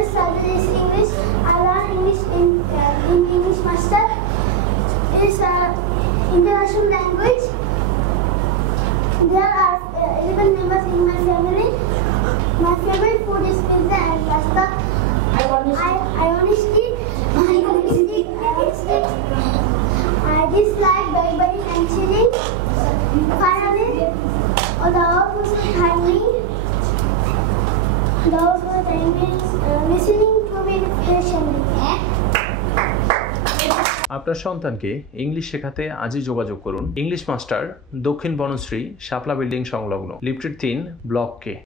favorite subject is English. I learn English in English Master. It's an international language. There are 11 members in my family. My favorite food is pizza and pasta. I honestly I dislike berry and chili. Finally, those who thank me, listening to me patiently. আপনার সন্তানকে English শেখাতে আজই যোগাযোগ করুন English master, দক্ষিণ বনশ্রী, শাপলা building সংলগ্ন, lifted 3, block কে।